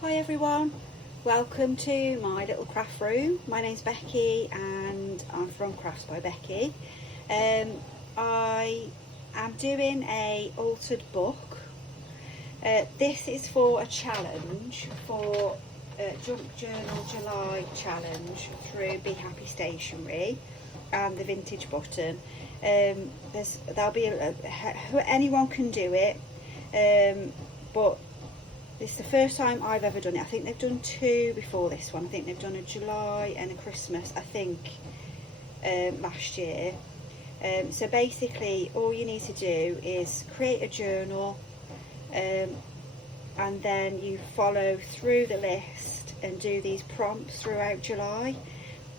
Hi everyone, welcome to my little craft room. My name's Becky and I'm from Crafts by Becky. I am doing a altered book. This is for a challenge for Junk Journal July challenge through Be Happy Stationery and the Vintage Button. There'll be anyone can do it, but this is the first time I've ever done it. I think they've done two before this one. I think they've done a July and a Christmas, I think, last year. So basically all you need to do is create a journal, and then you follow through the list and do these prompts throughout July.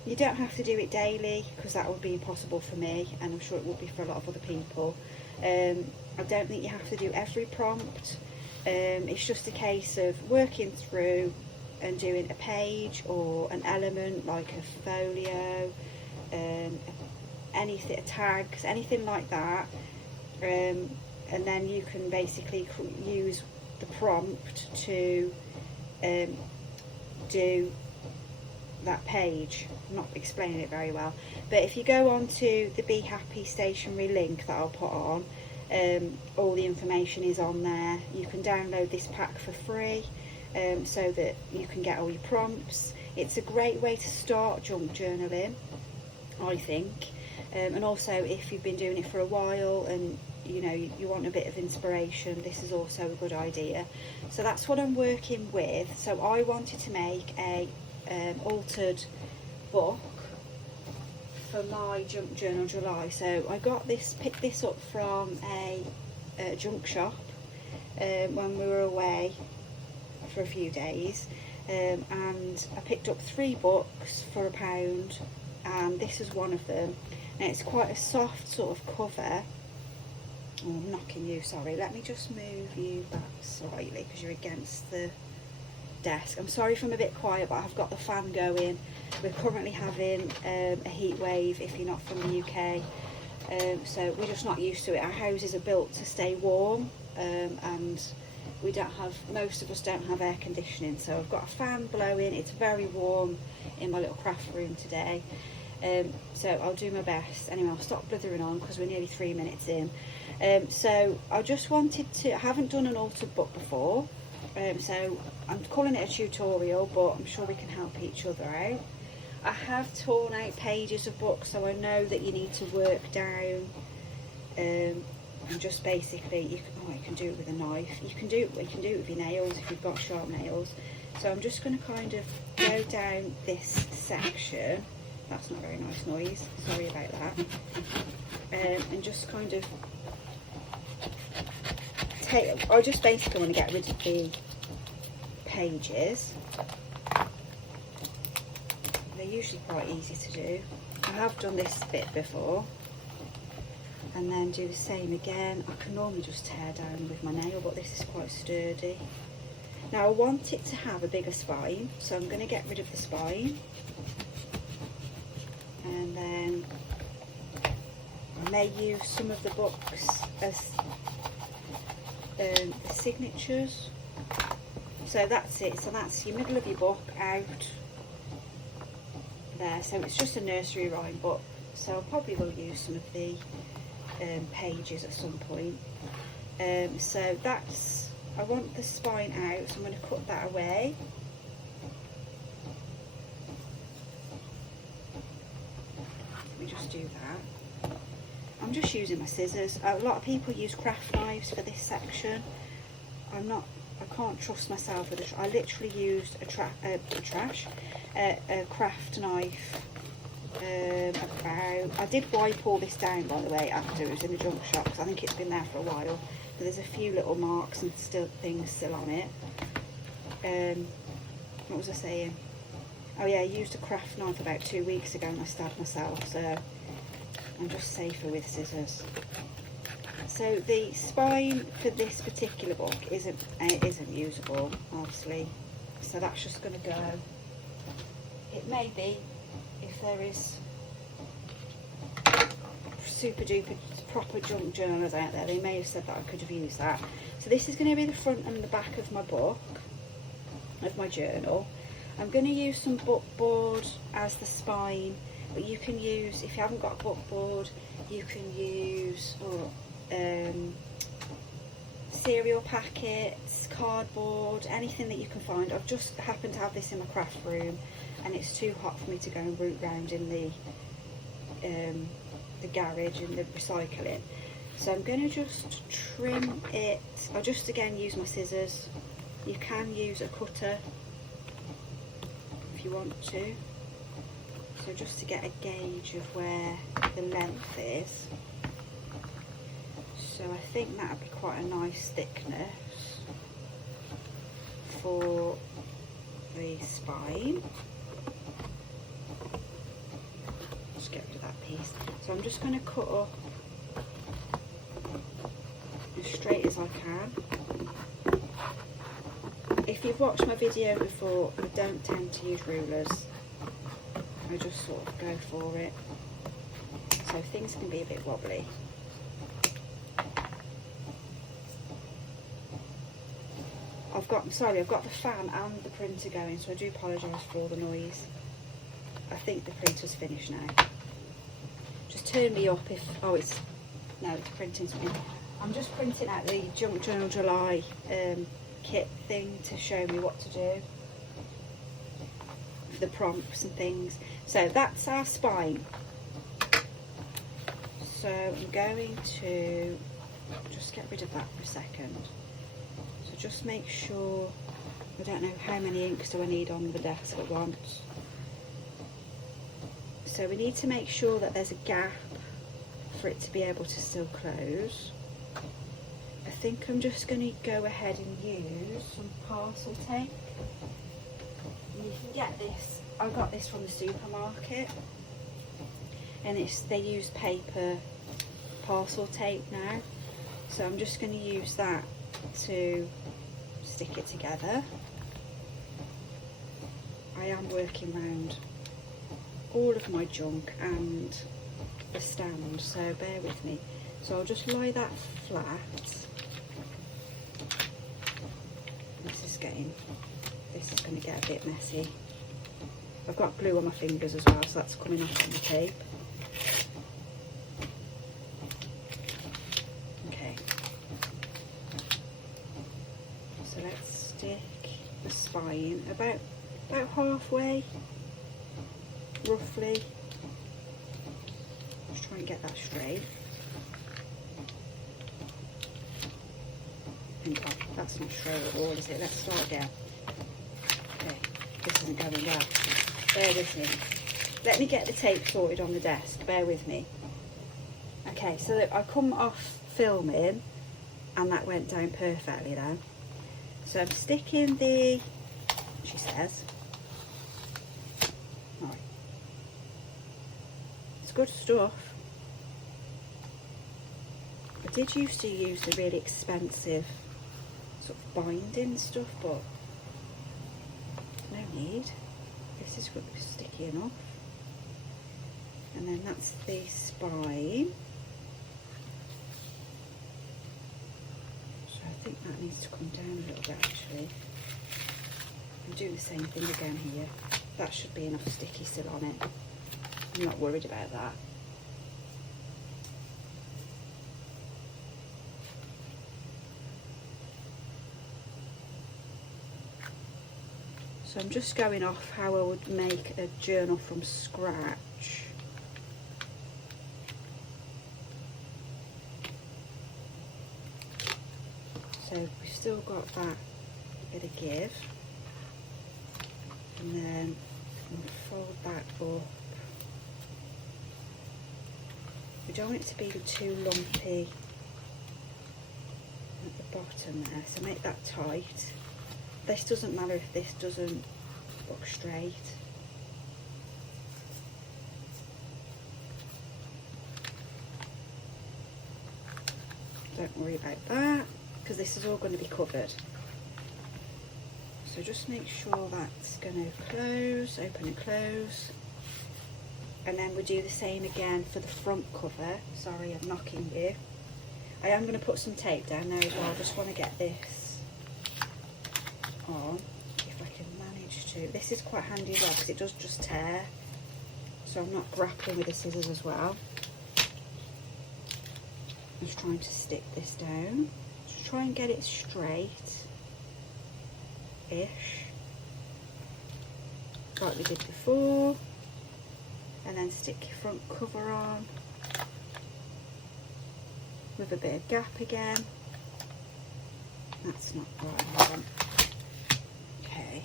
You don't have to do it daily because that would be impossible for me, and I'm sure it would be for a lot of other people. I don't think you have to do every prompt. It's just a case of working through and doing a page or an element like a folio, anything, tags, anything like that, and then you can basically use the prompt to do that page. I'm not explaining it very well, but if you go on to the Be Happy Stationery link that I'll put on, all the information is on there. You can download this pack for free, so that you can get all your prompts. It's a great way to start junk journaling, I think, and also if you've been doing it for a while and you want a bit of inspiration, this is also a good idea. So that's what I'm working with. So I wanted to make a altered book for my Junk Journal July. So I picked this up from a junk shop when we were away for a few days, and I picked up 3 books for £1, and this is one of them. And it's quite a soft sort of cover. Oh, I'm knocking you, sorry. Let me just move you back slightly because you're against the desk. I'm sorry if I'm a bit quiet, but I've got the fan going. We're currently having a heat wave if you're not from the UK, so we're just not used to it. Our houses are built to stay warm, and most of us don't have air conditioning, so I've got a fan blowing. It's very warm in my little craft room today, so I'll do my best. Anyway, I'll stop blithering on because we're nearly 3 minutes in. So I just wanted to, I haven't done an altered book before, so I'm calling it a tutorial, but I'm sure we can help each other out. I have torn out pages of books, so I know that you need to work down, and just basically you can do it with a knife. You can do it with your nails if you've got sharp nails. So I'm just going to kind of go down this section. That's not a very nice noise, sorry about that. And just kind of I just basically want to get rid of the pages. They're usually quite easy to do. I have done this bit before, and then do the same again. I can normally just tear down with my nail, but this is quite sturdy. Now I want it to have a bigger spine, so I'm going to get rid of the spine, and then I may use some of the books as signatures. So that's it. So that's your middle of your book out there. So it's just a nursery rhyme book, so I probably will use some of the pages at some point. So that's, I want the spine out, so I'm going to cut that away. Let me just do that. I'm just using my scissors. A lot of people use craft knives for this section. I can't trust myself with I literally used a craft knife. I did wipe all this down, by the way, afterwards in the junk shop, because I think it's been there for a while. But there's a few little marks and things still on it. What was I saying? Oh yeah, I used a craft knife about 2 weeks ago and I stabbed myself, so I'm just safer with scissors. So the spine for this particular book isn't usable, obviously, so that's just going to go. It may be, if there is super duper proper junk journals out there, they may have said that I could have used that. So this is going to be the front and the back of my book. of my journal. I'm going to use some bookboard as the spine, but you can use, if you haven't got a bookboard, you can use cereal packets, cardboard, anything that you can find. I've just happened to have this in my craft room, and it's too hot for me to go and root round in the garage and the recycling. So I'm going to just trim it. I'll just again use my scissors. You can use a cutter if you want to. So just to get a gauge of where the length is. So I think that would be quite a nice thickness for the spine. Just get rid of that piece. So I'm just going to cut up as straight as I can. If you've watched my video before, I don't tend to use rulers. I just sort of go for it. So things can be a bit wobbly. I've got the fan and the printer going, so I do apologise for all the noise. I think the printer's finished now. Just turn me up if, no, it's printing's finished. I'm just printing out the Junk Journal July kit thing to show me what to do for the prompts and things. So that's our spine. So I'm going to just get rid of that for a second. So just make sure, I don't know how many inks do I need on the desk at once. So we need to make sure that there's a gap for it to be able to still close. I think I'm just going to go ahead and use some parcel tape. And you can get this, I got this from the supermarket, and they use paper parcel tape now. So I'm just going to use that to stick it together. I am working around all of my junk and the stand, so bear with me. So I'll just lie that flat. This is going to get a bit messy. I've got glue on my fingers as well, so that's coming off on the tape. Okay. So let's stick the spine about halfway, roughly. Just try and get that straight. Oh, that's not straight at all, is it? Let's start again. Okay, this isn't going well. Bear with me. Let me get the tape sorted on the desk. Bear with me. Okay, so look, I come off filming and that went down perfectly then. So I'm sticking the, she says, right. It's good stuff. I did used to use the really expensive sort of binding stuff, but no need. This is sticky enough. And then that's the spine. So I think that needs to come down a little bit actually. I'm doing the same thing again here. That should be enough sticky still on it. I'm not worried about that. So I'm just going off how I would make a journal from scratch. So we've still got that bit of give. And then we'll fold that up. We don't want it to be too lumpy at the bottom there, so make that tight. This doesn't matter if this doesn't look straight. Don't worry about that, because this is all going to be covered. So just make sure that's going to close, open and close. And then we do the same again for the front cover. Sorry, I'm knocking you. I am going to put some tape down there as well. I just want to get this on, if if I can manage to. This is quite handy as well because it does just tear. So I'm not grappling with the scissors as well. I'm just trying to stick this down. Just try and get it straight-ish. Like we did before. And then stick your front cover on. With a bit of gap again. That's not what I want. Okay.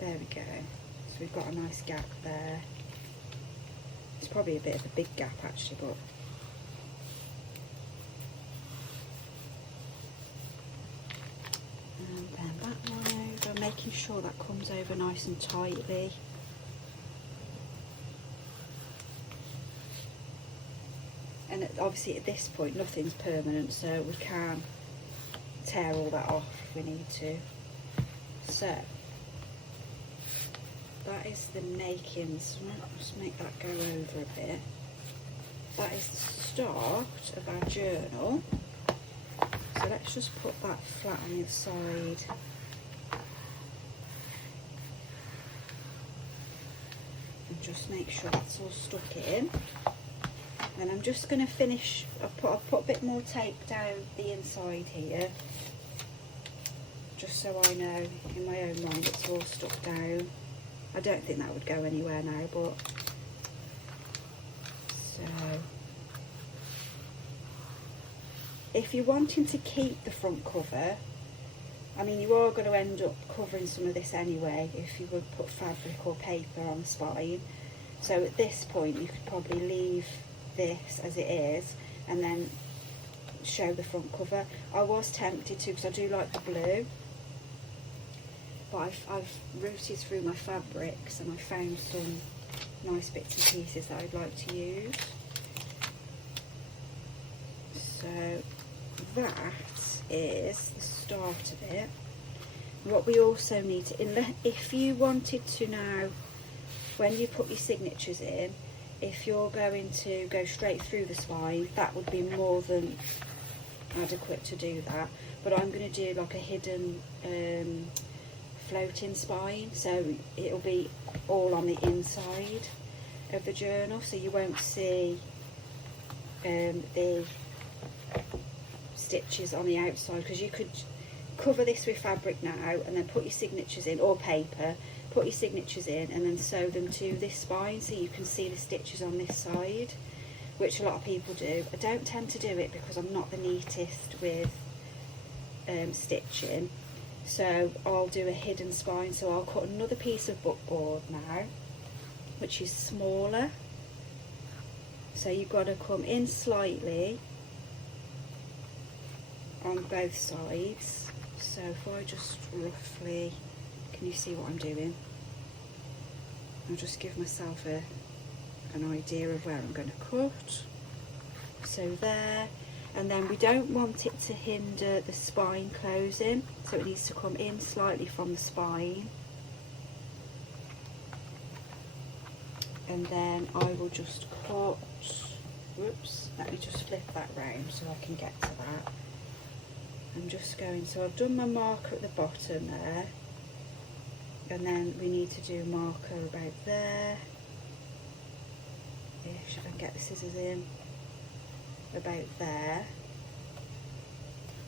There we go. So we've got a nice gap there. It's probably a bit of a big gap actually, but and then that one over, making sure that comes over nice and tightly. And obviously at this point nothing's permanent, so we can tear all that off if we need to. So that is the makings. Let's make that go over a bit. That is the start of our journal. So let's just put that flat on the side. And just make sure that's all stuck in. And I'm just going to finish, I've put a bit more tape down the inside here, just so I know in my own mind it's all stuck down. I don't think that would go anywhere now, but so if you're wanting to keep the front cover, I mean you are going to end up covering some of this anyway if you would put fabric or paper on the spine. So at this point you could probably leave this as it is and then show the front cover. I was tempted to because I do like the blue, but I've rooted through my fabrics and I found some nice bits and pieces that I'd like to use. So that is the start of it. What we also need to, if you wanted to now, when you put your signatures in, if you're going to go straight through the spine, that would be more than adequate to do that. But I'm going to do like a hidden floating spine, so it'll be all on the inside of the journal, so you won't see the stitches on the outside, because you could cover this with fabric now and then put your signatures in, or paper, put your signatures in and then sew them to this spine so you can see the stitches on this side, which a lot of people do. I don't tend to do it because I'm not the neatest with stitching, so I'll do a hidden spine. So I'll cut another piece of bookboard now, which is smaller, so you've got to come in slightly on both sides. So if I just roughly, can you see what I'm doing? I'll just give myself an idea of where I'm going to cut. So there, and then we don't want it to hinder the spine closing, so it needs to come in slightly from the spine. And then I will just cut, whoops, let me just flip that round so I can get to that. I'm just going, so I've done my marker at the bottom there, and then we need to do a marker about there, ish, if I can get the scissors in, about there,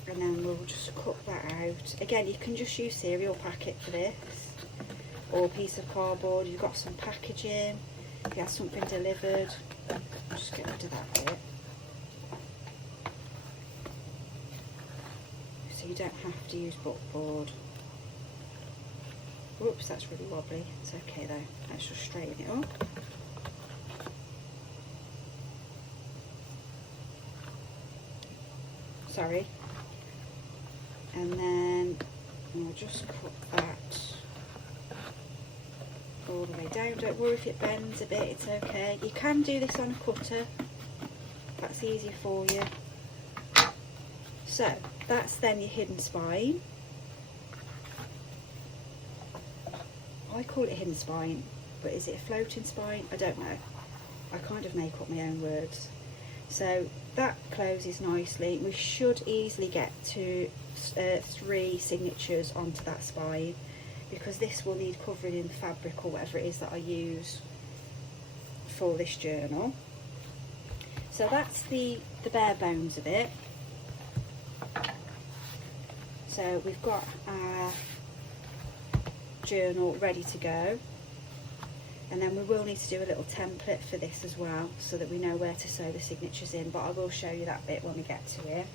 and then we'll just cut that out. Again, you can just use cereal packet for this, or a piece of cardboard. You've got some packaging, if you have something delivered, I'll just get rid of that bit. So you don't have to use bookboard. Whoops, that's really wobbly. It's okay though. Let's just straighten it up. Sorry. And then I'll just put that all the way down. Don't worry if it bends a bit, it's okay. You can do this on a cutter. That's easier for you. So that's then your hidden spine. I call it hidden spine, but is it a floating spine? I don't know. I kind of make up my own words. So that closes nicely. We should easily get to 3 signatures onto that spine, because this will need covering in the fabric or whatever it is that I use for this journal. So that's the bare bones of it. So we've got our journal ready to go, and then we will need to do a little template for this as well, so that we know where to sew the signatures in, but I will show you that bit when we get to it.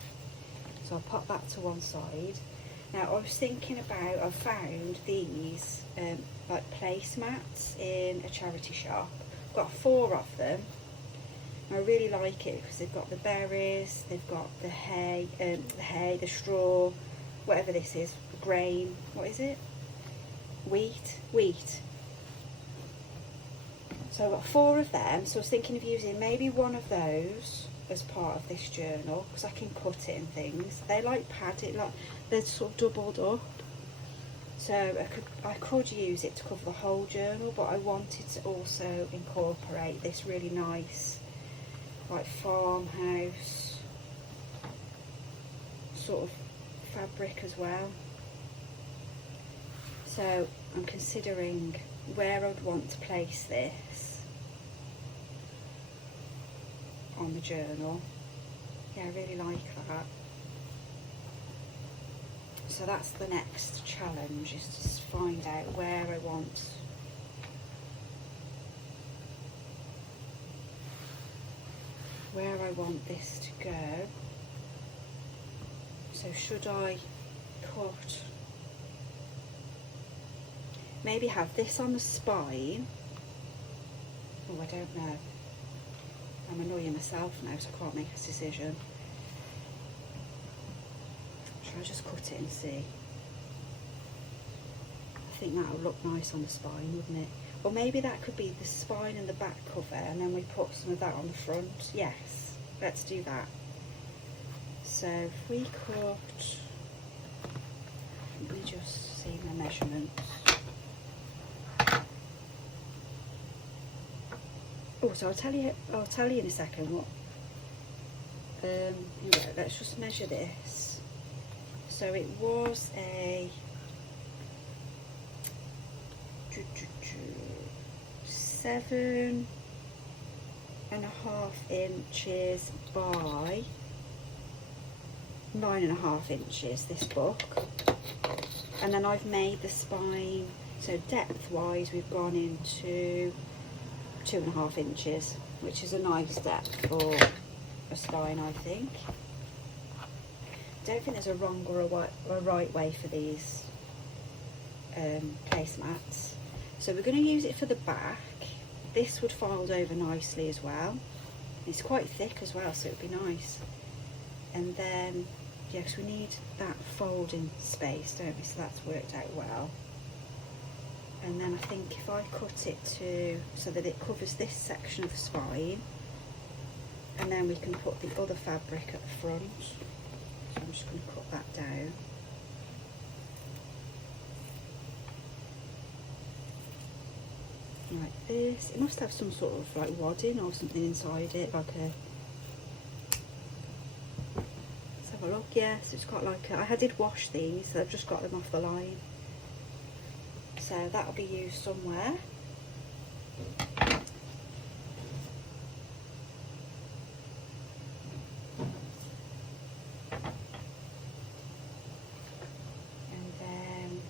So I'll pop that to one side. Now I was thinking about, I found these like placemats in a charity shop. I've got 4 of them. I really like it because they've got the berries, they've got the hay, the straw, whatever this is, grain, what is it? Wheat. So I've got 4 of them, so I was thinking of using maybe one of those as part of this journal, because I can cut it and things. They like padded, like they're sort of doubled up. So I could use it to cover the whole journal, but I wanted to also incorporate this really nice, like farmhouse sort of fabric as well. So I'm considering where I'd want to place this on the journal. Yeah, I really like that. So that's the next challenge, is to find out where I want this to go. So should I cut, maybe have this on the spine? Oh, I don't know. I'm annoying myself now, so I can't make a decision. Should I just cut it and see? I think that would look nice on the spine, wouldn't it? Or maybe that could be the spine and the back cover, and then we put some of that on the front. Yes, let's do that. So if we cut, let me just see my measurements. Oh, so I'll tell you in a second what. Yeah, let's just measure this. So it was a 7.5 inches by 9.5 inches, this book. And then I've made the spine, so depth wise we've gone into 2.5 inches, which is a nice depth for a spine, I think. Don't think there's a wrong or a right way for these placemats. So we're going to use it for the back. This would fold over nicely as well. It's quite thick as well, so it would be nice. And then, yeah, because we need that folding space, don't we? So that's worked out well. And then I think if I cut it to, so that it covers this section of the spine, and then we can put the other fabric at the front. So I'm just going to cut that down. Like this. It must have some sort of like wadding or something inside it, like a, let's have a look. Yes, it's got like a, I did wash these, so I've just got them off the line. So that'll be used somewhere. And then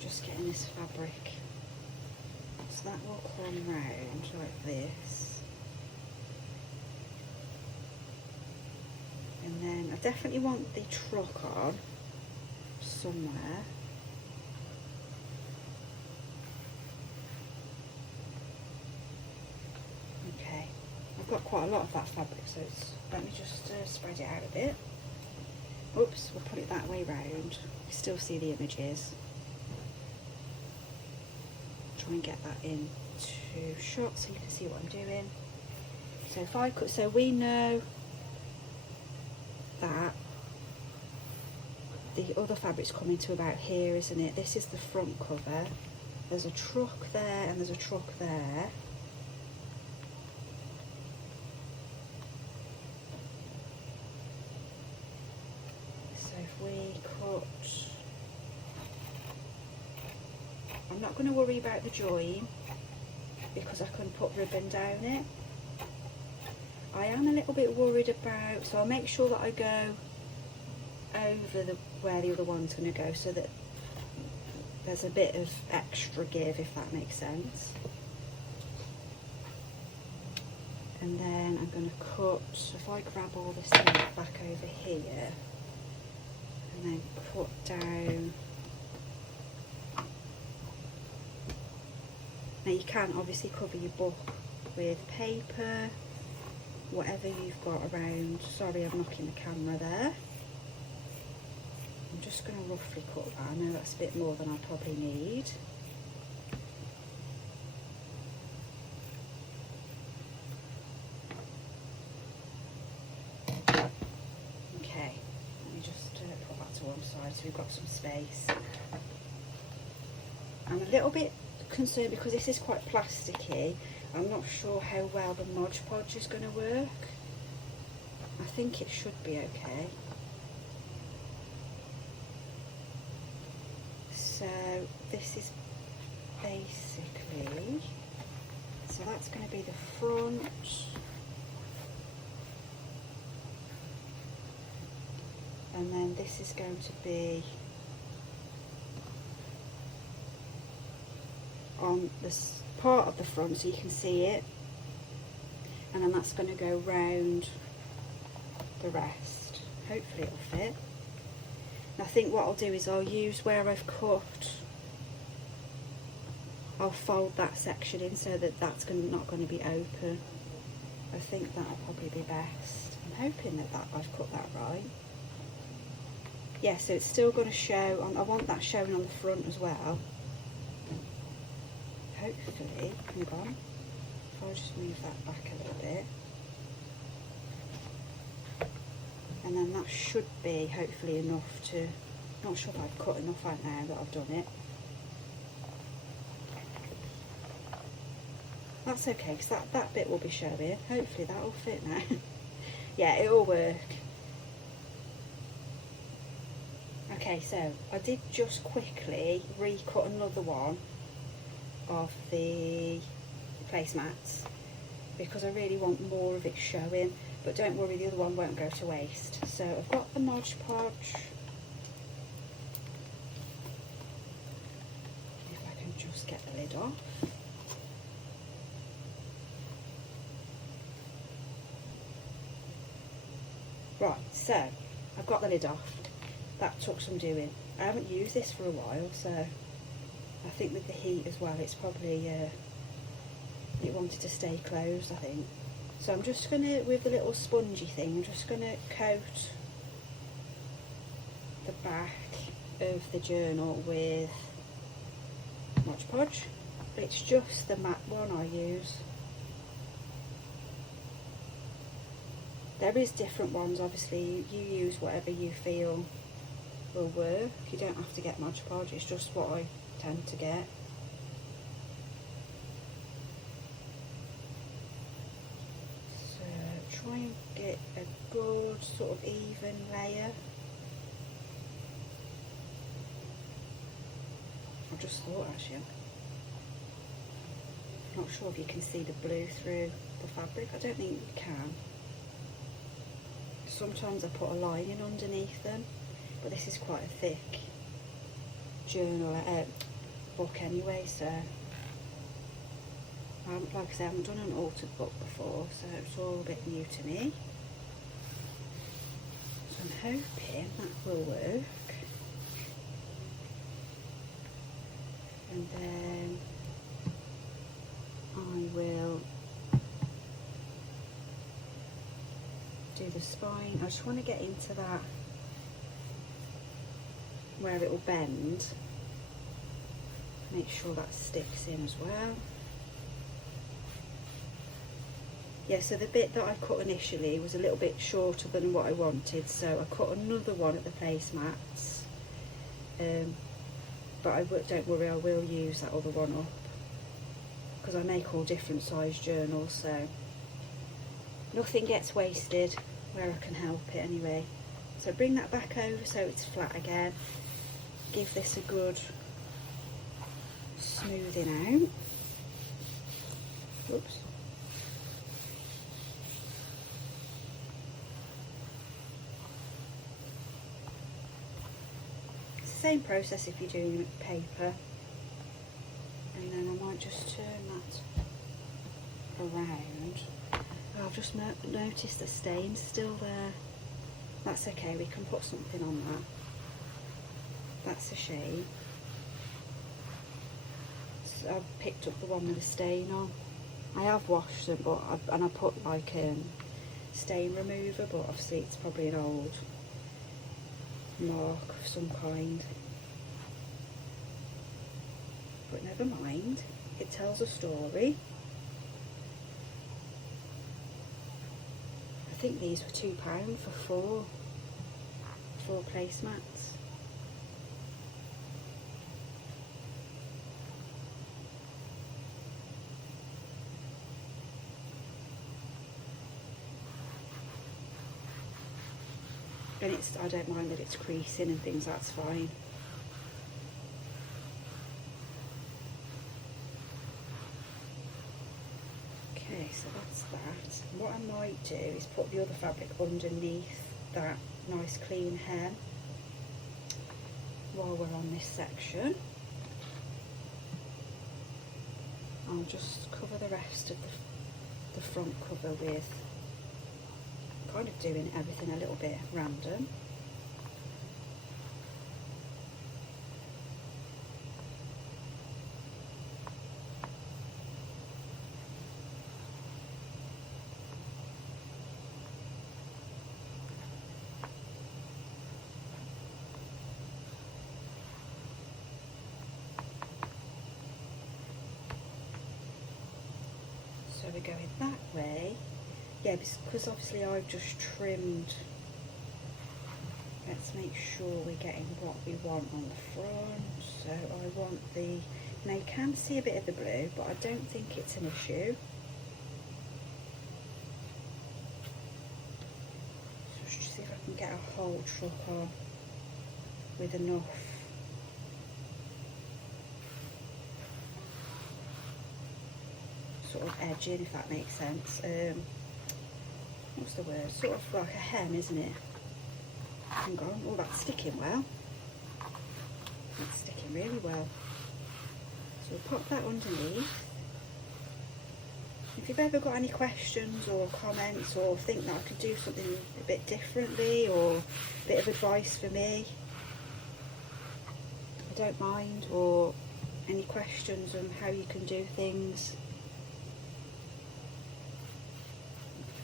just getting this fabric. So that will come round like this. And then I definitely want the truck on somewhere. Okay, I've got quite a lot of that fabric, so let me just spread it out a bit. Oops, we'll put it that way round. You still see the images. Try and get that into shot so you can see what I'm doing. So if I could, so we know that the other fabric's coming to about here, isn't it? This is the front cover, there's a truck there and there's a truck there. So if we cut, I'm not going to worry about the join because I can put ribbon down it. I am a little bit worried about, so I'll make sure that I go over where the other one's going to go, so that there's a bit of extra give, if that makes sense. And then I'm going to cut, so if I grab all this stuff back over here and then cut down. Now you can obviously cover your book with paper, whatever you've got around. Sorry, I'm knocking the camera there. I'm just going to roughly cut that. I know that's a bit more than I probably need. Okay, let me just put that to one side so we've got some space. I'm a little bit concerned because this is quite plasticky. I'm not sure how well the Mod Podge is going to work. I think it should be okay. So this is basically, so that's going to be the front. And then this is going to be on this part of the front so you can see it. And then that's going to go round the rest. Hopefully it'll fit. And I think what I'll do is I'll use where I've cut, I'll fold that section in so that that's not going to be open. I think that'll probably be best. I'm hoping that I've cut that right. Yeah, so it's still going to show, I want that showing on the front as well. Hopefully, hang on, if I'll just move that back a little bit. And then that should be hopefully enough to, not sure if I've cut enough out now that I've done it. That's okay, because that bit will be showing. Hopefully that will fit now. Yeah, it will work. Okay, so I did just quickly recut another one of the placemats because I really want more of it showing, but don't worry, the other one won't go to waste. So I've got the Mod Podge. If I can just get the lid off. Right, so I've got the lid off. That took some doing. I haven't used this for a while, so I think with the heat as well, it's probably, it wanted to stay closed, I think. So I'm just going to, with the little spongy thing, I'm just going to coat the back of the journal with Mod Podge. It's just the matte one I use. There is different ones, obviously. You use whatever you feel will work. You don't have to get Mod Podge, it's just what I tend to get. So try and get a good sort of even layer. I just thought actually, I'm not sure if you can see the blue through the fabric. I don't think you can. Sometimes I put a lining underneath them, but this is quite a thick journal book anyway, so like I say, I haven't done an altered book before, so it's all a bit new to me. So I'm hoping that will work. And then I will do the spine. I just want to get into that where it will bend, make sure that sticks in as well. Yeah, so the bit that I cut initially was a little bit shorter than what I wanted, so I cut another one at the placemats, but but don't worry, I will use that other one up because I make all different size journals, so nothing gets wasted where I can help it anyway. So bring that back over so it's flat again. Give this a good smoothing out. Oops. It's the same process if you're doing it with paper. And then I might just turn that around. Oh, I've just noticed the stain's still there. That's okay, we can put something on that. That's a shame. So I've picked up the one with the stain on. I have washed them, but I put like stain remover, but obviously it's probably an old mark of some kind. But never mind, it tells a story. I think these were £2 for four placemats. And I don't mind that it's creasing and things, that's fine. Okay, so that's that. What I might do is put the other fabric underneath that nice clean hem while we're on this section. I'll just cover the rest of the front cover with kind of doing everything a little bit random. So we're going that way. Yeah, because obviously I've just trimmed. Let's make sure we're getting what we want on the front. So I want now you can see a bit of the blue, but I don't think it's an issue. Just see if I can get a whole truck on with enough. Sort of edging, if that makes sense. What's the word? Sort of like a hem, isn't it? Hang on. Oh, that's sticking well. That's sticking really well. So we'll pop that underneath. If you've ever got any questions or comments or think that I could do something a bit differently or a bit of advice for me, I don't mind, or any questions on how you can do things.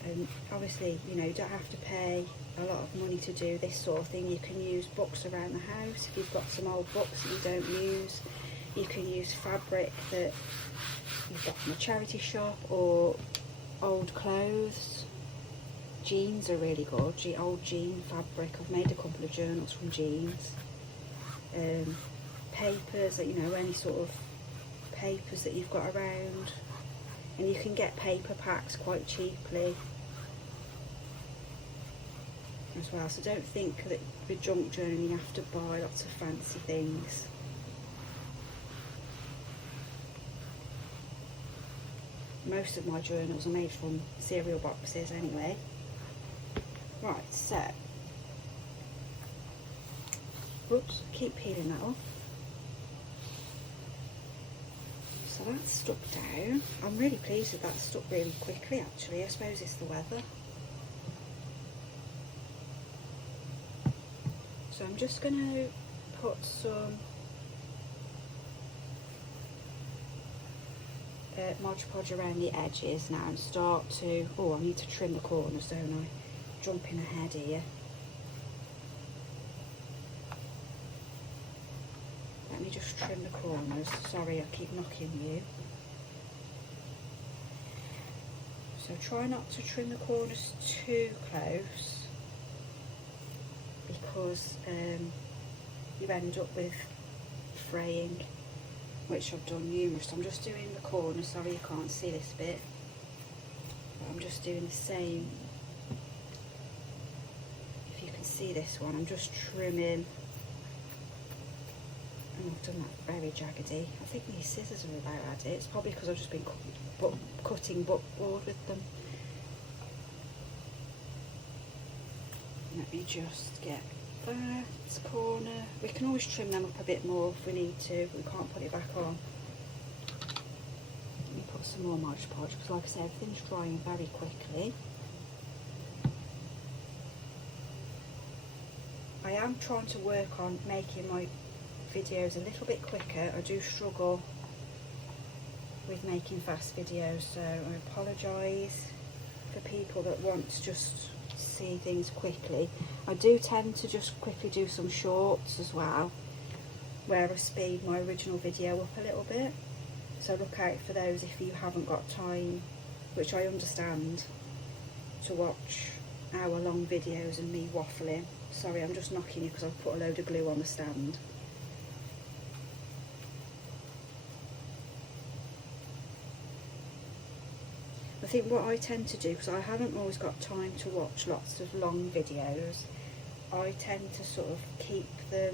And obviously, you know, you don't have to pay a lot of money to do this sort of thing. You can use books around the house. If you've got some old books that you don't use, you can use fabric that you've got from a charity shop or old clothes. Jeans are really good, old jean fabric. I've made a couple of journals from jeans. Papers, you know, any sort of papers that you've got around. And you can get paper packs quite cheaply as well, so don't think that with junk journaling you have to buy lots of fancy things. Most of my journals are made from cereal boxes anyway. Right, so, oops, keep peeling that off. So that's stuck down. I'm really pleased that that's stuck really quickly actually. I suppose it's the weather. So I'm just going to put some Mod Podge around the edges now and start to, I need to trim the corners, don't I? Jumping ahead here. Let me just trim the corners. Sorry, I keep knocking you. So try not to trim the corners too close, because you end up with fraying, which I've done numerous. I'm just doing the corner, sorry you can't see this bit, but I'm just doing the same. If you can see this one, I'm just trimming, and I've done that very jaggedy. I think these scissors are about at it. It's probably because I've just been cutting bookboard with them. Let me just get that corner. We can always trim them up a bit more if we need to, but we can't put it back on. Let me put some more Mod Podge, because like I said, everything's drying very quickly. I am trying to work on making my videos a little bit quicker. I do struggle with making fast videos, so I apologise for people that want to just see things quickly. I do tend to just quickly do some shorts as well, where I speed my original video up a little bit, so look out for those if you haven't got time, which I understand, to watch hour-long videos and me waffling. Sorry, I'm just knocking you because I've put a load of glue on the stand. I think what I tend to do, because I haven't always got time to watch lots of long videos, I tend to sort of keep them,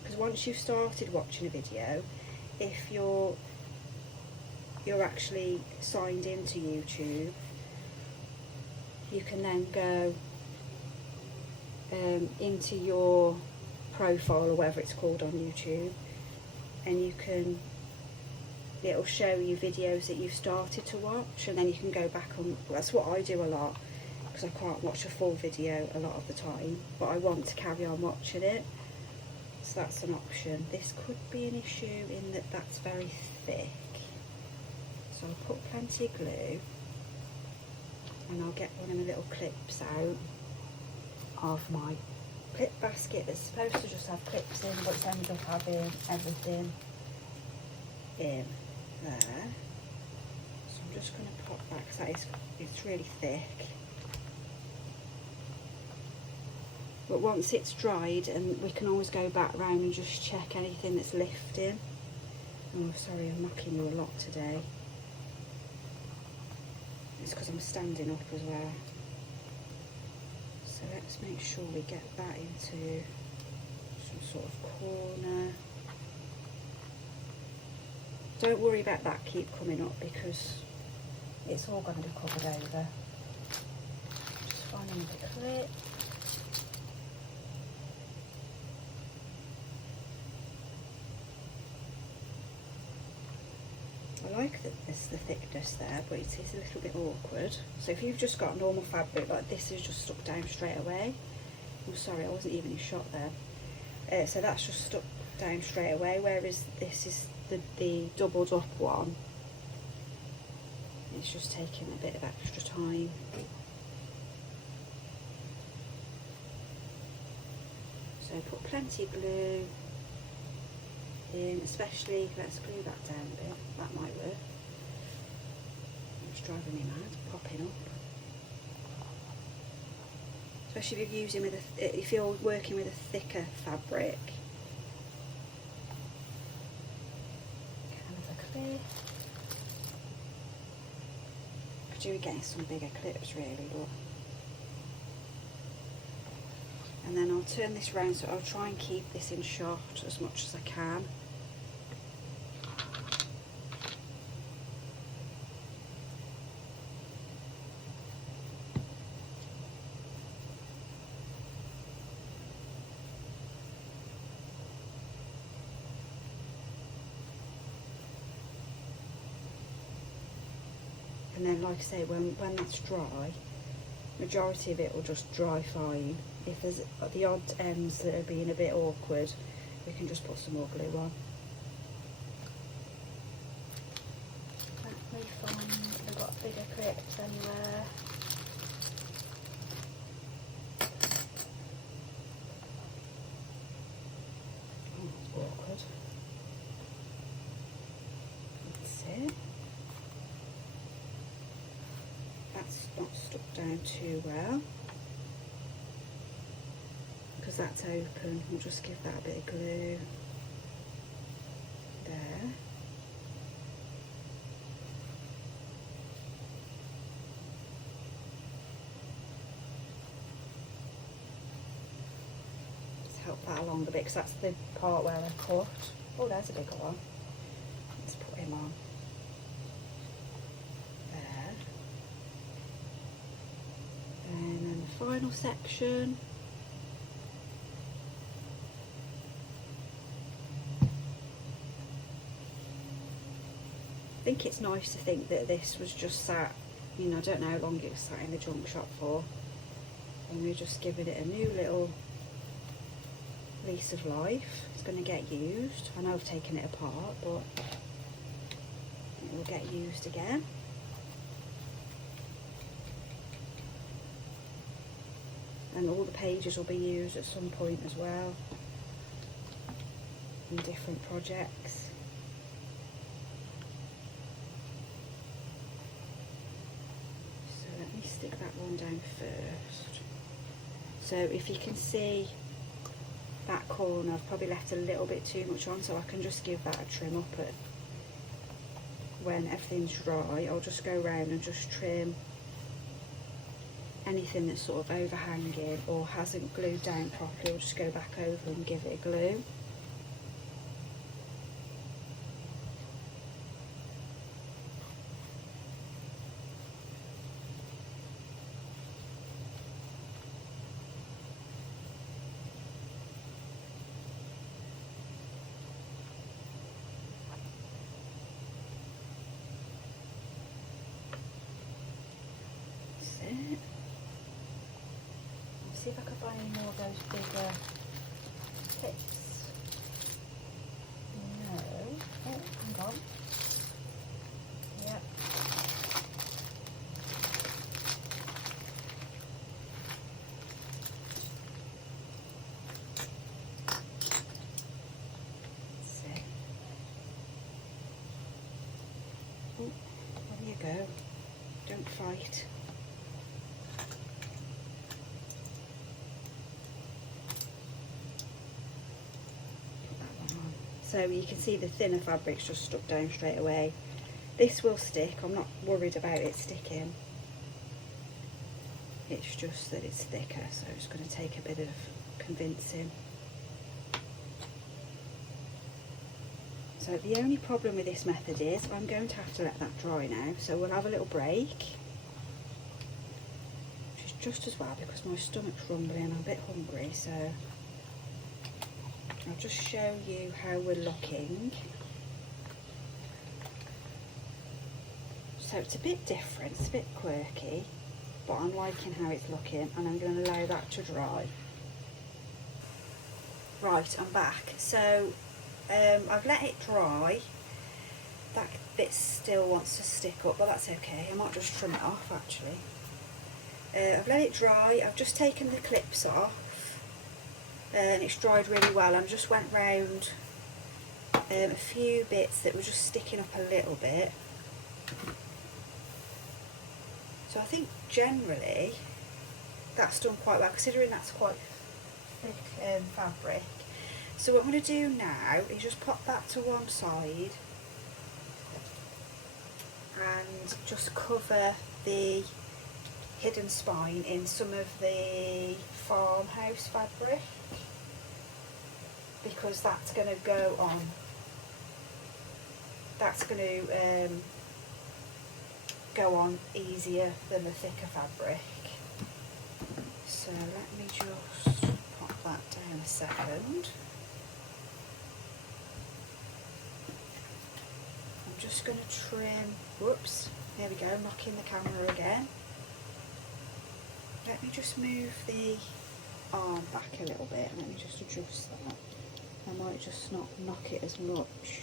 because once you've started watching a video, if you're actually signed into YouTube, you can then go into your profile or whatever it's called on YouTube, and you can, it'll show you videos that you've started to watch, and then you can go back on. That's what I do a lot, because I can't watch a full video a lot of the time, but I want to carry on watching it, so that's an option. This could be an issue in that that's very thick, so I'll put plenty of glue, and I'll get one of my little clips out of my clip basket that's supposed to just have clips in, but it ends up having everything in there. So I'm just going to pop that, because it's really thick. But once it's dried, and we can always go back round and just check anything that's lifting. Oh, sorry, I'm knocking you a lot today. It's because I'm standing up as well. So let's make sure we get that into some sort of corner. Don't worry about that keep coming up, because it's all going to be covered over. Just finding the clip. I like that there's the thickness there, but it's a little bit awkward. So if you've just got normal fabric like this, is just stuck down straight away. I'm sorry, I wasn't even in shot there. So that's just stuck down straight away, whereas this is the doubled up one. It's just taking a bit of extra time. So put plenty of glue in, especially, let's glue that down a bit, that might work. It's driving me mad, popping up. Especially if you're using if you're working with a thicker fabric. Clip. Could do with getting some bigger clips really, but. And then I'll turn this round, so I'll try and keep this in shot as much as I can. And then, like I say, when that's dry, majority of it will just dry fine. If there's the odd ends that are being a bit awkward, we can just put some more glue on. Let me find, I've got bigger clips anywhere. Oh, that's awkward. That's it. That's not stuck down too well, because that's open. We'll just give that a bit of glue. help that along a bit, because that's the part where I cut. Oh, there's a bigger one. Let's put him on there. And then the final section. I think it's nice to think that this was just sat, you know, I don't know how long it was sat in the junk shop for, and we're just giving it a new little lease of life. It's going to get used. I know I've taken it apart, but it will get used again. And all the pages will be used at some point as well in different projects. Stick that one down first. So if you can see that corner, I've probably left a little bit too much on, so I can just give that a trim up at when everything's dry. I'll just go around and just trim anything that's sort of overhanging or hasn't glued down properly. I'll just go back over and give it a glue. See if I could buy any more of those bigger clips. No. Oh, hang on. Yep. That's it. Oh, there you go. Don't fight. So you can see the thinner fabric's just stuck down straight away. This will stick, I'm not worried about it sticking. It's just that it's thicker, so it's going to take a bit of convincing. So the only problem with this method is I'm going to have to let that dry now, so we'll have a little break. Which is just as well because my stomach's rumbling, I'm a bit hungry, so I'll just show you how we're looking. So it's a bit different, it's a bit quirky, but I'm liking how it's looking, and I'm going to allow that to dry. Right, I'm back. So I've let it dry. That bit still wants to stick up, but that's okay. I might just trim it off actually. I've let it dry. I've just taken the clips off. And it's dried really well. I just went round a few bits that were just sticking up a little bit. So I think generally that's done quite well, considering that's quite thick fabric. So what I'm going to do now is just pop that to one side and just cover the hidden spine in some of the farmhouse fabric, because that's going to go on, that's going to go on easier than the thicker fabric. So let me just pop that down a second. I'm just going to trim, whoops, there we go, knocking the camera again. Let me just move the arm back a little bit, let me just adjust that. I might just not knock it as much.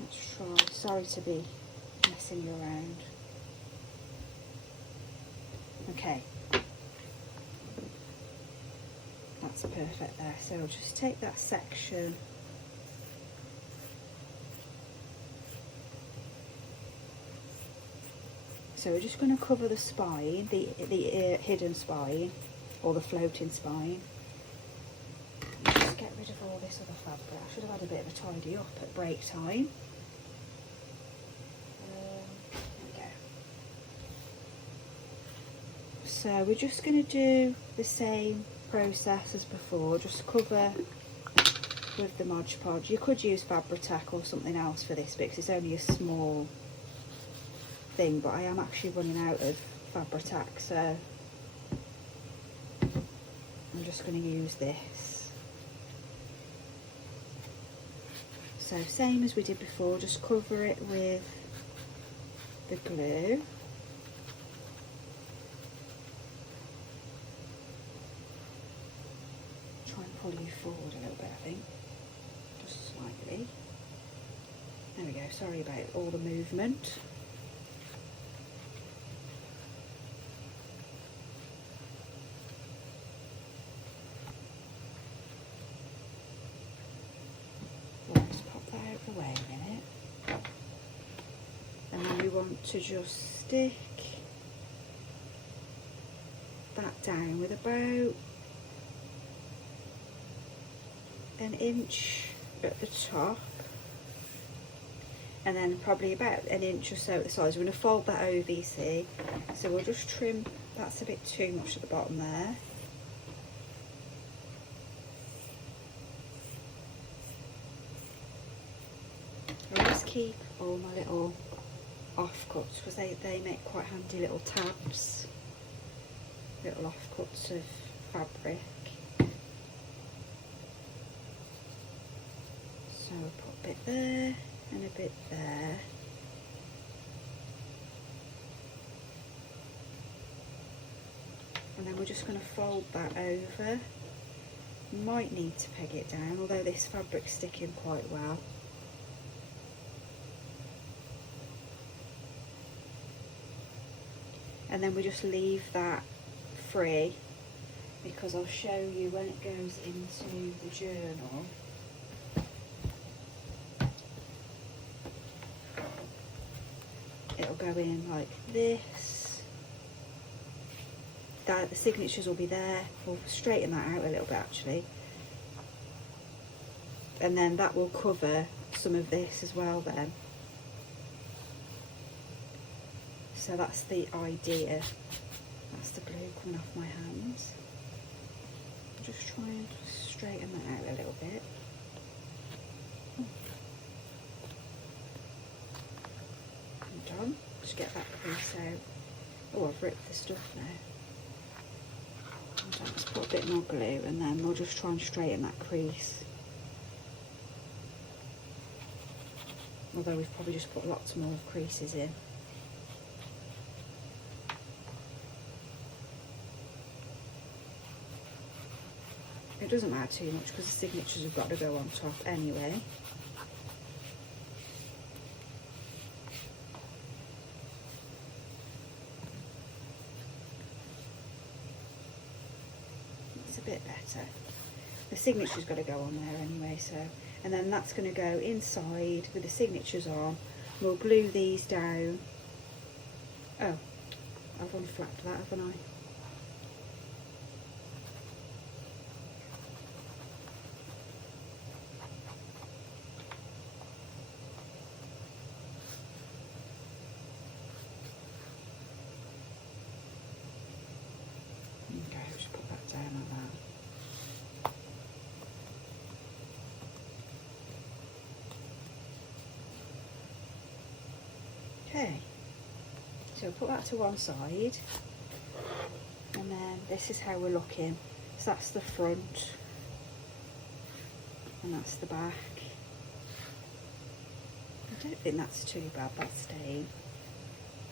Let's try, sorry to be messing you around. Okay, that's perfect there. So I'll just take that section . So we're just going to cover the spine, the hidden spine, or the floating spine. Just get rid of all this other fabric. I should have had a bit of a tidy up at break time. There we go. So we're just going to do the same process as before, just cover with the Mod Podge. You could use Fabri-Tac or something else for this because it's only a small thing, but I am actually running out of Fabri-Tac, so I'm just going to use this. So same as we did before, just cover it with the glue. Try and pull you forward a little bit, I think, just slightly. There we go, sorry about all the movement. Let's pop that out of the way a minute. And then we want to just stick that down with about an inch at the top, and then probably about an inch or so at the sides. We're going to fold that over, you see, so we'll just trim. That's a bit too much at the bottom there. I'll just keep all my little offcuts because they make quite handy little tabs, little offcuts of fabric. So I'll put a bit there and a bit there. And then we're just going to fold that over. You might need to peg it down, although this fabric's sticking quite well. And then we just leave that free because I'll show you when it goes into the journal. It'll go in like this. The signatures will be there. We'll straighten that out a little bit actually. And then that will cover some of this as well then. So that's the idea. That's the glue coming off my hands. Just try and straighten that out a little bit. I'm done. Just get that crease out. Oh, I've ripped the stuff now. Let's put a bit more glue and then we'll just try and straighten that crease. Although we've probably just put lots more creases in. It doesn't matter too much because the signatures have got to go on top anyway. It's a bit better. The signature's got to go on there anyway, so. And then that's going to go inside with the signatures on. We'll glue these down. Oh, I've unflapped that, haven't I? Okay, so put that to one side, and then this is how we're looking. So that's the front, and that's the back. I don't think that's too bad, that stain.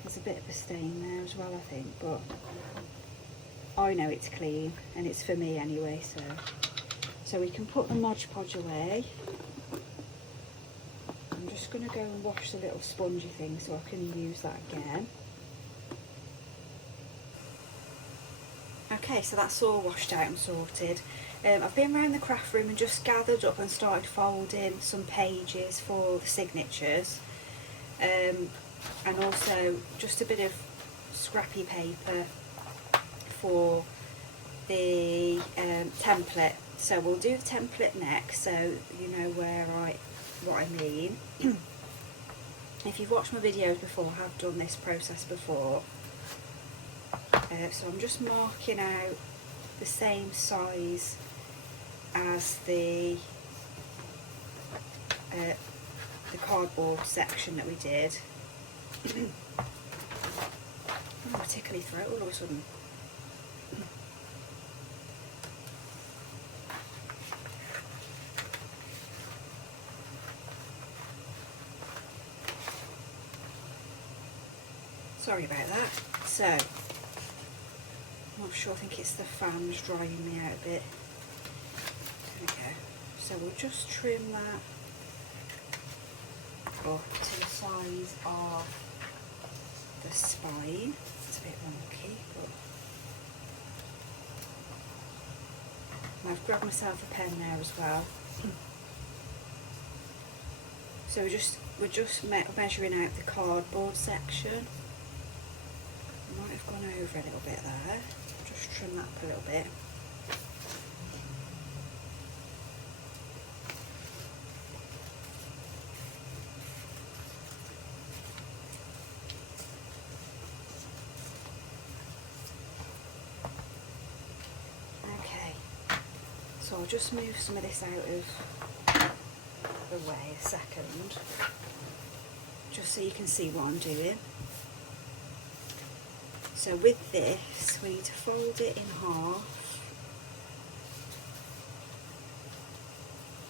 There's a bit of a stain there as well, I think, but I know it's clean, and it's for me anyway, so we can put the Mod Podge away. I'm just going to go and wash the little spongy thing so I can use that again. Okay, so that's all washed out and sorted. I've been around the craft room and just gathered up and started folding some pages for the signatures, and also just a bit of scrappy paper for the template. So we'll do the template next, so you know what I mean. If you've watched my videos before, I have done this process before. So I'm just marking out the same size as the cardboard section that we did. Oh, tickly throat all of a sudden. Sorry about that. So, I'm not sure, I think it's the fan's drying me out a bit. There we go. So we'll just trim that up to the size of the spine. It's a bit wonky, but I've grabbed myself a pen there as well. So we're just measuring out the cardboard section. Might have gone over a little bit there. Just trim that up a little bit. Okay, so I'll just move some of this out of the way a second, just so you can see what I'm doing. So with this, we need to fold it in half.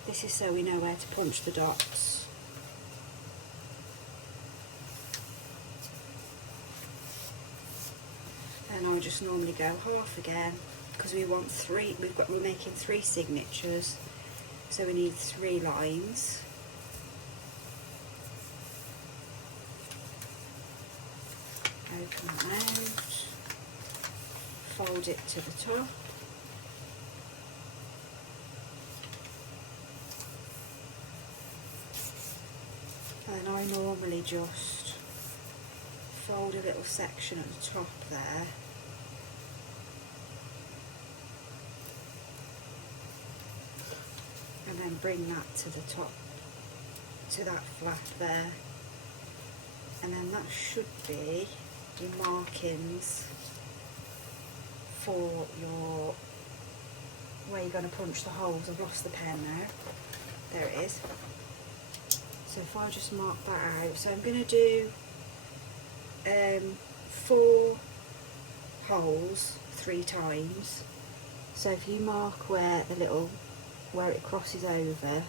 This is so we know where to punch the dots. And I just normally go half again, because we want three, we're making 3 signatures, so we need 3 lines. Open that out, fold it to the top, and then I normally just fold a little section at the top there, and then bring that to the top, to that flap there, and then that should be your markings for your where you're going to punch the holes. I've lost the pen now. There it is. So if I just mark that out, so I'm going to do 4 holes 3 times. So if you mark where it crosses over,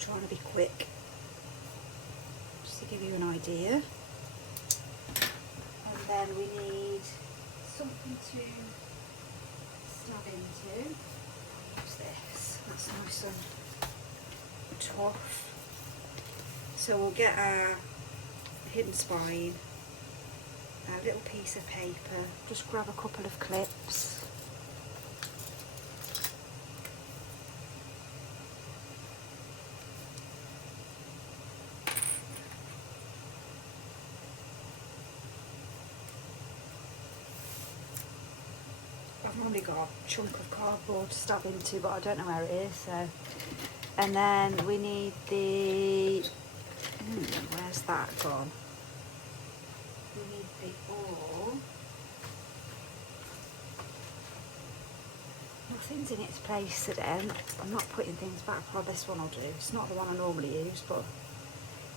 trying to be quick just to give you an idea. And then we need something to stab into. What's this? That's nice and tough. So we'll get our hidden spine, a little piece of paper, just grab a couple of clips. I've only got a chunk of cardboard to stab into, but I don't know where it is. So, and then we need the. Where's that gone? We need the awl. Nothing's in its place today. I'm not putting things back. Well, this one I'll do. It's not the one I normally use, but.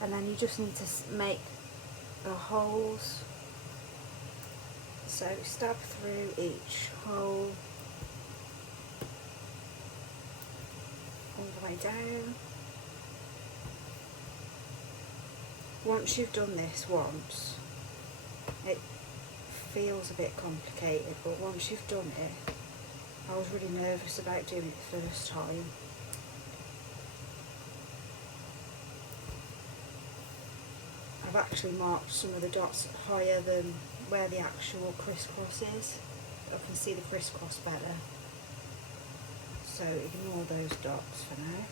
And then you just need to make the holes. So stab through each hole all the way down. Once you've done this once, it feels a bit complicated, but once you've done it, I was really nervous about doing it the first time. I've actually marked some of the dots higher than where the actual crisscross is. I can see the crisscross better. So ignore those dots for now.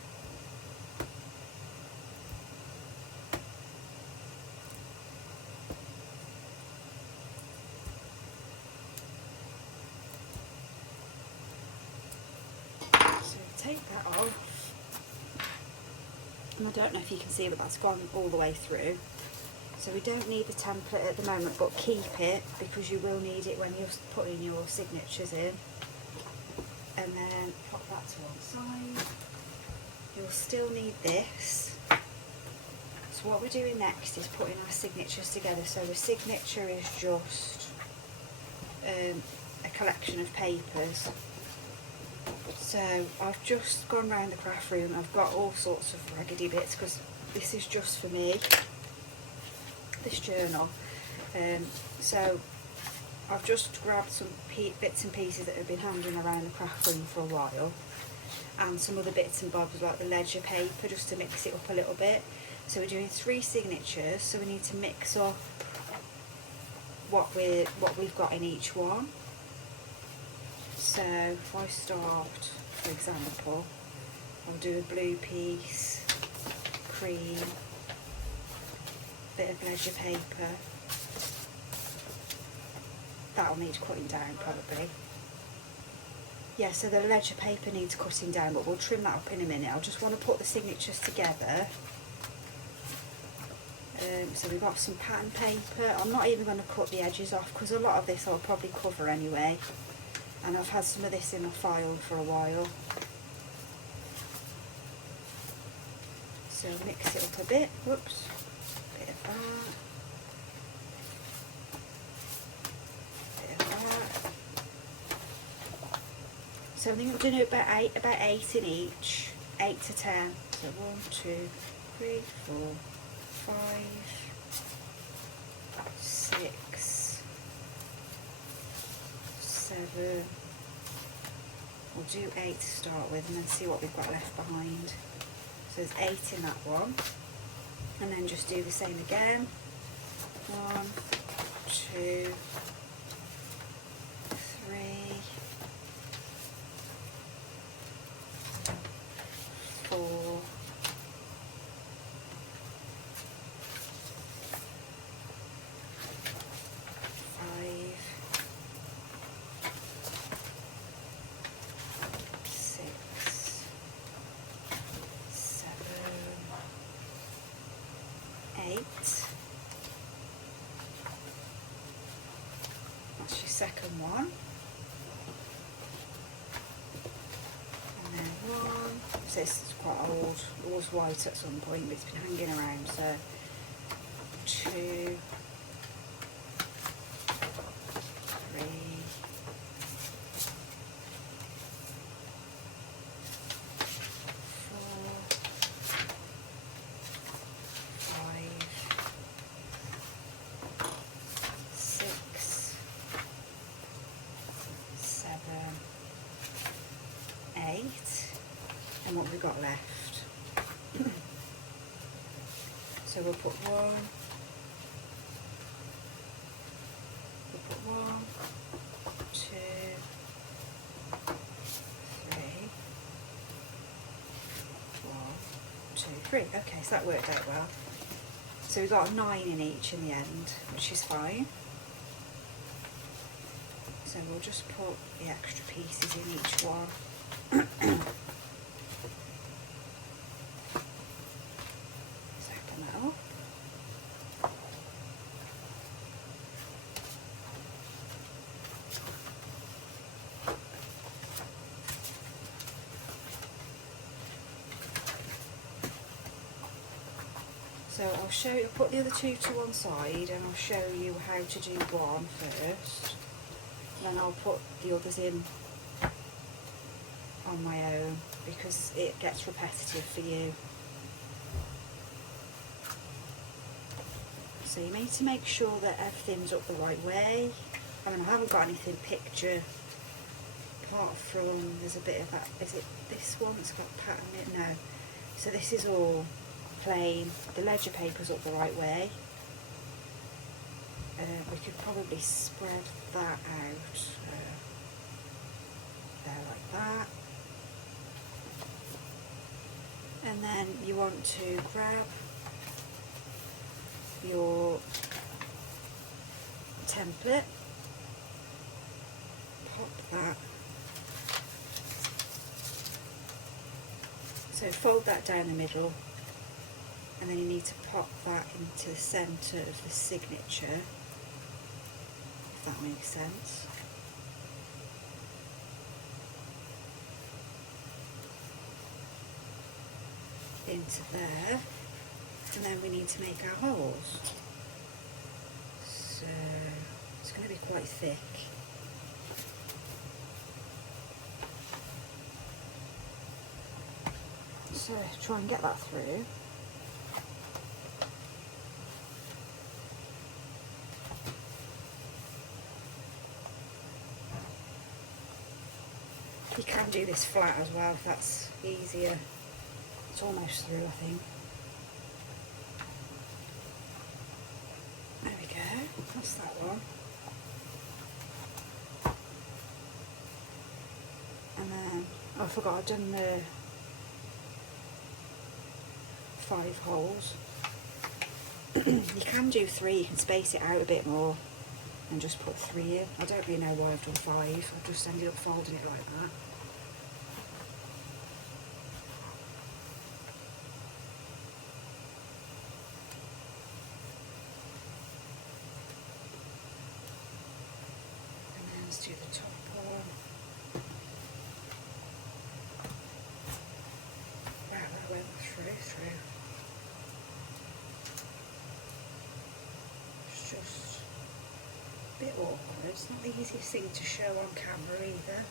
take that off. And I don't know if you can see, but that's gone all the way through. So we don't need the template at the moment, but keep it because you will need it when you're putting your signatures in. And then pop that to one side. You'll still need this. So what we're doing next is putting our signatures together. So the signature is just a collection of papers. So I've just gone round the craft room. I've got all sorts of raggedy bits because this is just for me, this journal. So I've just grabbed some bits and pieces that have been hanging around the craft room for a while, and some other bits and bobs like the ledger paper, just to mix it up a little bit. So we're doing 3 signatures, so we need to mix up what we've got in each one. So if I start, for example, I'll do a blue piece, cream, bit of ledger paper. That'll need cutting down probably. Yeah, so the ledger paper needs cutting down, but we'll trim that up in a minute. I just want to put the signatures together. So we've got some pattern paper. I'm not even going to cut the edges off because a lot of this I'll probably cover anyway. And I've had some of this in a file for a while. So mix it up a bit. Whoops. Bit of that. Bit of that. So I think I'm doing about eight in each. 8 to 10. So 1, 2, 3, 4, 5, 6, 7. We'll do 8 to start with and then see what we've got left behind. So there's 8 in that one. And then just do the same again. 1, 2, 3, 4, 8. That's your second one. And then 1. So this is quite old. It was white at some point, but it's been hanging around. So 2, 3, 8, and what we've got left. So we'll put 1, we'll put 1, 2, 3, 1, 2, 3. Okay, so that worked out well. So we've got 9 in each in the end, which is fine. So we'll just put the extra pieces in each one. So open that up. So I'll show you, I'll put the other 2 to one side and I'll show you how to do one first. Then I'll put the others in on my own because it gets repetitive for you. So you need to make sure that everything's up the right way. I mean, I haven't got anything picture apart from, there's a bit of that, is it this one that's got pattern in it? No. So this is all plain. The ledger paper's up the right way. We could probably spread that out there like that. And then you want to grab your template, pop that So fold that down the middle, and then you need to pop that into the centre of the signature, if that makes sense. Into there, and then we need to make our holes. So it's going to be quite thick. So try and get that through. You can do this flat as well if that's easier. It's almost through, I think. There we go, that's that one. And then, oh, I forgot, I've done the 5 holes. You can do 3, you can space it out a bit more and just put 3 in. I don't really know why I've done 5, I've just ended up folding it like that. And then let's do the top one. Wow, that went through. It's just a bit awkward. It's not the easiest thing to show on camera either.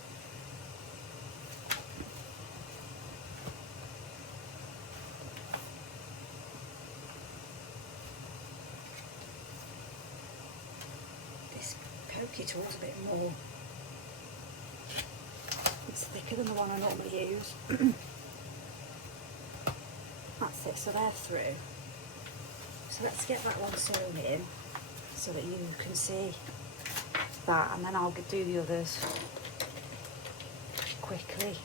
This pokey tool's a bit more, it's thicker than the one I normally use. That's it, so they're through. So let's get that one sewn in so that you can see that, and then I'll do the others quickly.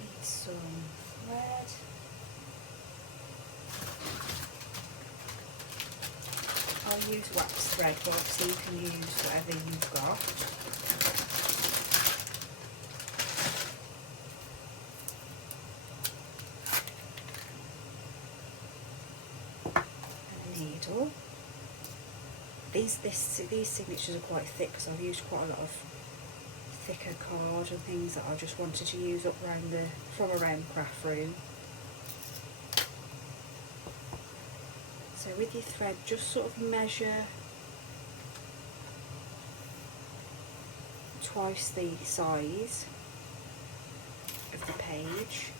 Need some thread. I'll use wax thread, but obviously you can use whatever you've got. Needle. These signatures are quite thick because I've used quite a lot of thicker card and things that I just wanted to use up around from around the craft room. So with your thread, just sort of measure twice the size of the page.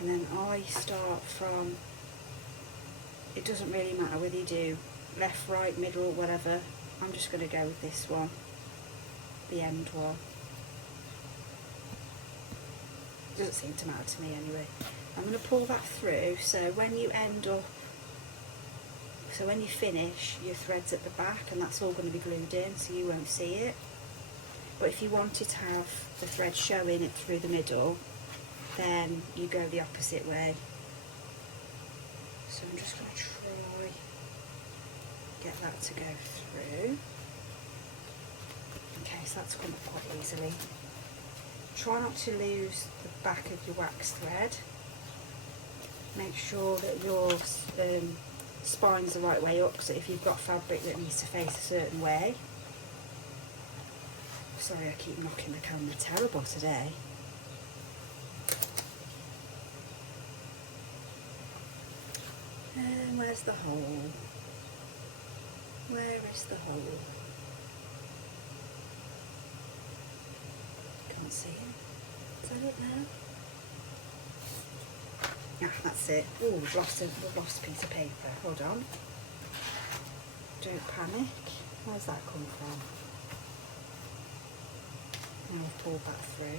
And then I start from, it doesn't really matter whether you do left, right, middle, whatever. I'm just going to go with this one, the end one. Doesn't seem to matter to me anyway. I'm going to pull that through, so when you finish, your thread's at the back and that's all going to be glued in, so you won't see it. But if you wanted to have the thread showing it through the middle, then you go the opposite way. So I'm just going to try get that to go through. Okay, so that's come up quite easily. Try not to lose the back of your wax thread. Make sure that your spine's the right way up, so if you've got fabric that needs to face a certain way. Sorry, I keep knocking the camera, terrible today. And where's the hole? Where is the hole? Can't see it. Is that it now? Yeah, that's it. Oh, we've lost a piece of paper. Hold on. Don't panic. Where's that come from? Now I've pulled that through.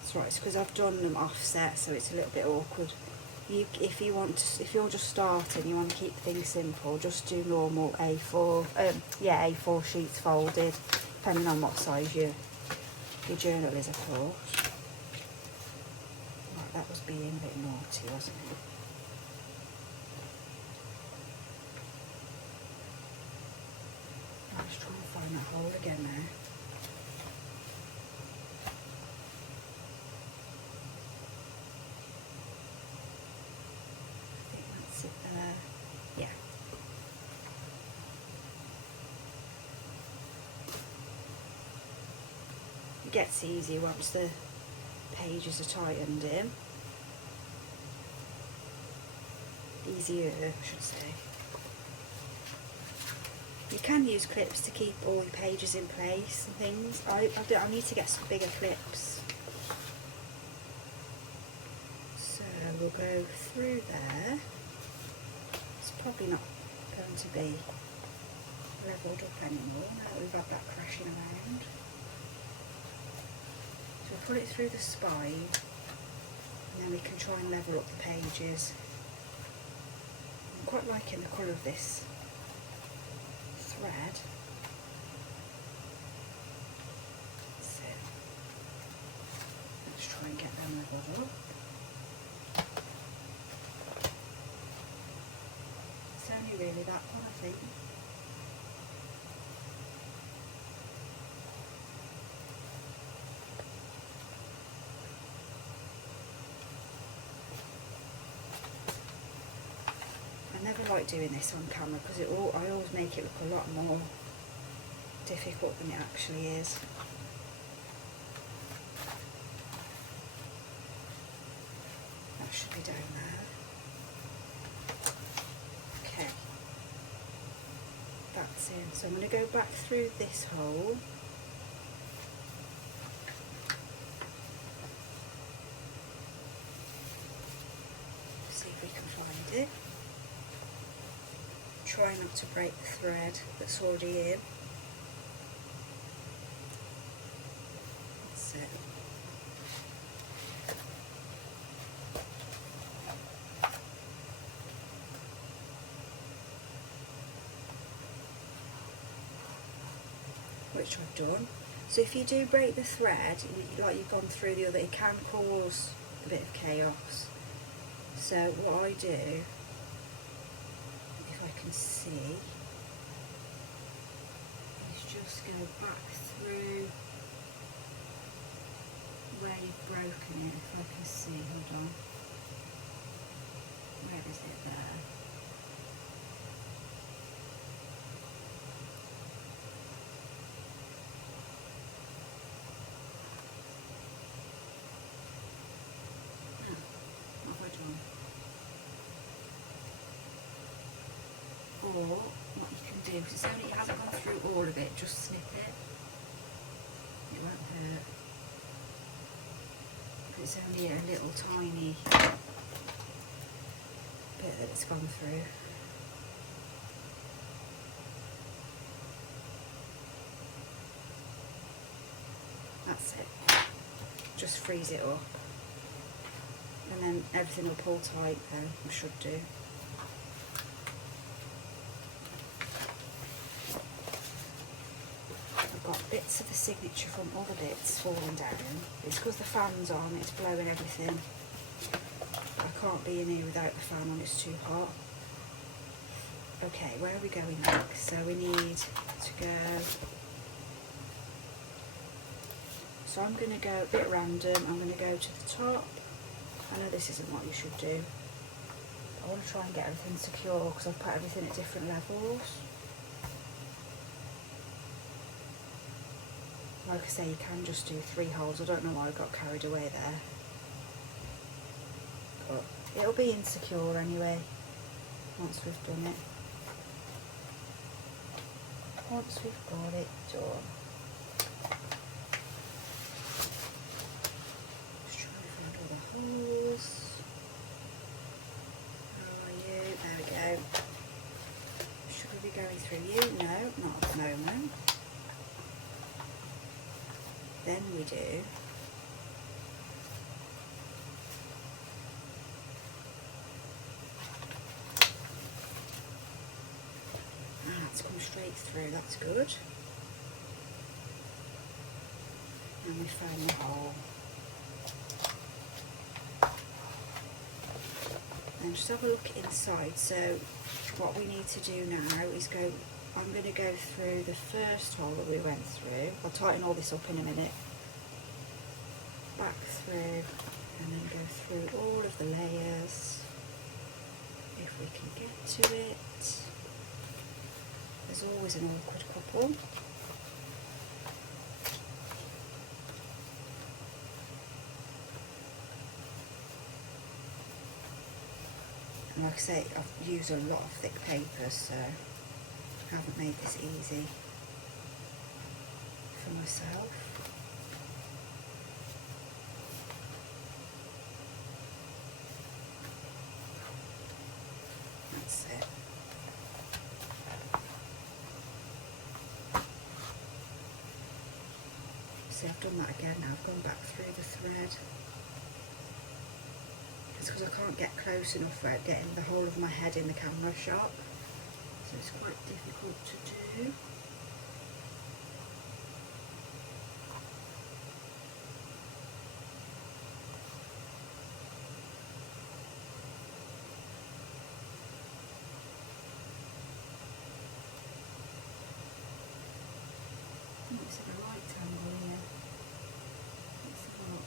That's right, it's because I've done them offset, so it's a little bit awkward. If you're just starting, you want to keep things simple, just do normal A4, A4 sheets folded, depending on what size your journal is, of course. Right, that was being a bit naughty, wasn't it? find that hole again now. I think that's it there. Yeah. It gets easy once the pages are tightened in. Easier, I should say. You can use clips to keep all your pages in place and things. I need to get some bigger clips. So we'll go through there. It's probably not going to be levelled up anymore now that we've had that crashing around. So we'll put it through the spine and then we can try and level up the pages. I'm quite liking the colour of this thread. So let's try and get them leveled up. It's only really that one, I think. I never like doing this on camera because I always make it look a lot more difficult than it actually is. That should be down there. Okay, that's in. So I'm going to go back through this hole. See if we can find it. Try not to break the thread that's already in. That's it. Which I've done. So if you do break the thread, like you've gone through the other, it can cause a bit of chaos. So what I do, I can see, is just go back through where you've broken it, if I can see, hold on, where is it there? Oh, what have I done? Or what you can do, because it hasn't gone through all of it, just snip it. It won't hurt. But it's only a little tiny bit that it's gone through. That's it. Just freeze it up. And then everything will pull tight then, it should do. Got bits of the signature from other bits falling down. It's because the fan's on, it's blowing everything. I can't be in here without the fan on, it's too hot. Okay, where are we going next? So we need to go, so I'm going to go a bit random. I'm going to go to the top. I know this isn't what you should do. I want to try and get everything secure because I've put everything at different levels. Like I say, you can just do 3 holes. I don't know why I got carried away there. But it'll be insecure anyway, once we've done it. Once we've got it done. Just trying to find all the holes. Where are you? There we go. Should we be going through you? No, not at the moment. Then we do it's come straight through, that's good. And we find the hole. And just have a look inside. So what we need to do now is go I'm going to go through the first hole that we went through. I'll tighten all this up in a minute. Back through and then go through all of the layers if we can get to it. There's always an awkward couple. And like I say, I've used a lot of thick papers, so I haven't made this easy for myself. That's it. See, I've done that again now. I've gone back through the thread. It's because I can't get close enough without getting the whole of my head in the camera shot. So it's quite difficult to do. It's at the right angle here. Let's have a look.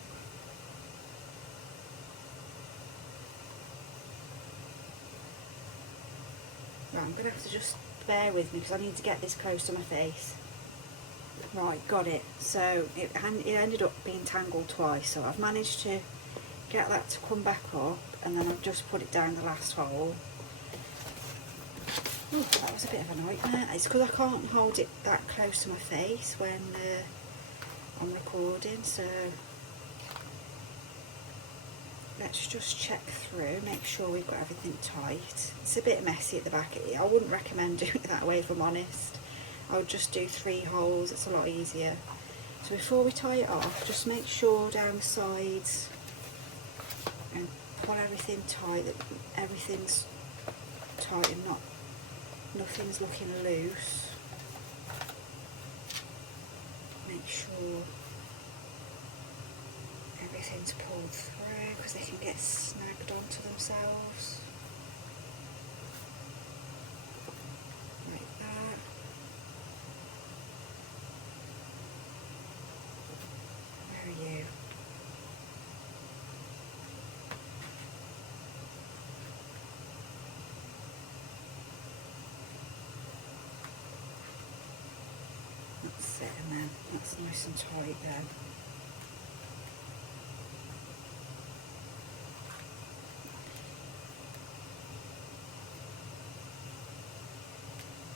Right, I'm going to have to just bear with me because I need to get this close to my face. Right, got it. So it ended up being tangled twice, so I've managed to get that to come back up, and then I've just put it down the last hole. Oh, that was a bit of a nightmare. It's because I can't hold it that close to my face when I'm recording, so let's just check through, make sure we've got everything tight. It's a bit messy at the back. I wouldn't recommend doing it that way if I'm honest. I would just do 3 holes, it's a lot easier. So before we tie it off, just make sure down the sides and pull everything tight, that everything's tight and nothing's looking loose. Make sure everything's pulled through because they can get snagged onto themselves. Like that. Where are you? That's it, and then that's nice and tight then.